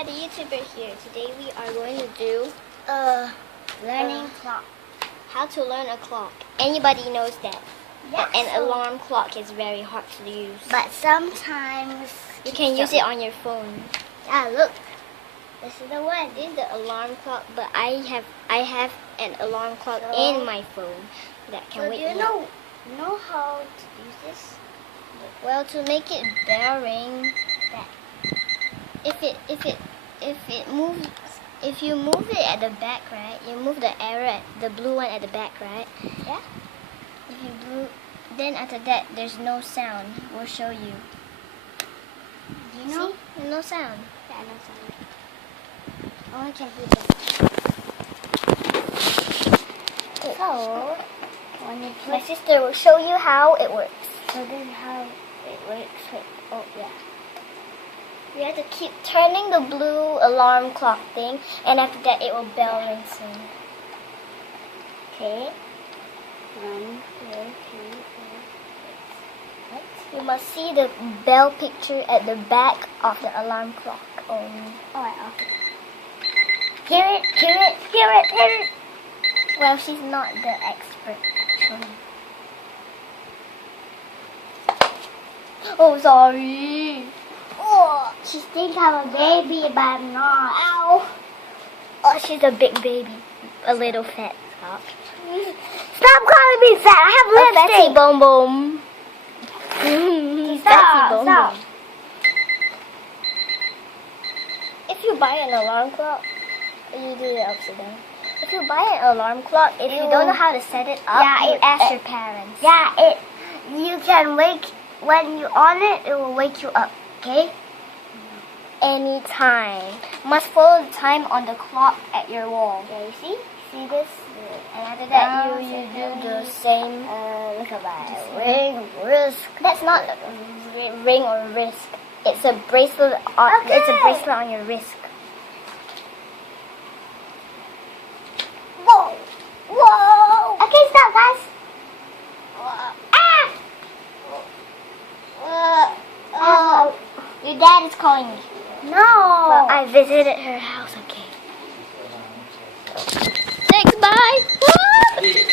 Daddy YouTuber here. Today we are going to do Learning clock. how to learn a clock. Anybody knows that. Yeah, An so- alarm clock is very hard to use. But sometimes You can use it on your phone. Yeah, look. This is the one. This is the alarm clock, but I have an alarm clock So- in my phone that can So wake do you me up. know how to use this? Well, to make it bell ring, if you move it at the back, right? You move the arrow at the blue one at the back, right? Yeah. If you then after that, there's no sound. We'll show you. Do you know? See? No sound. Yeah, no sound. Only can do that. So, when you My put, sister will show you how it works. so this is how it works. Wait, oh yeah. You have to keep turning the blue alarm clock thing, and after that, it will bell ring soon. Okay. 1, 2, 3, 4, 6. You must see the bell picture at the back of the alarm clock. Alright, off. Hear it, hear it, hear it, hear it. Well, she's not the expert, actually. Oh, sorry. Oh, she thinks I'm a baby, but I'm not. Ow. Oh, she's a big baby. A little fat. Stop. Stop calling me fat. I have A fatty lipstick. bum bum. Fatty bum Stop. bum. If you buy an alarm clock, you do it upside down. If you buy an alarm clock, if you don't know how to set it up, Yeah, you it- ask your parents. Yeah, you can wake, when you're on it, it will wake you up, okay? Anytime. Must follow the time on the clock at your wall. Yeah, you see? See this? And after that, you do the same. Look at that. Ring, wrist. That's not a ring or wrist. It's a bracelet. It's a Okay. bracelet on your wrist. Whoa! Whoa! Okay, stop, guys. Ah! Your dad is calling me. No! Well, I visited her house. Okay. Thanks. Bye.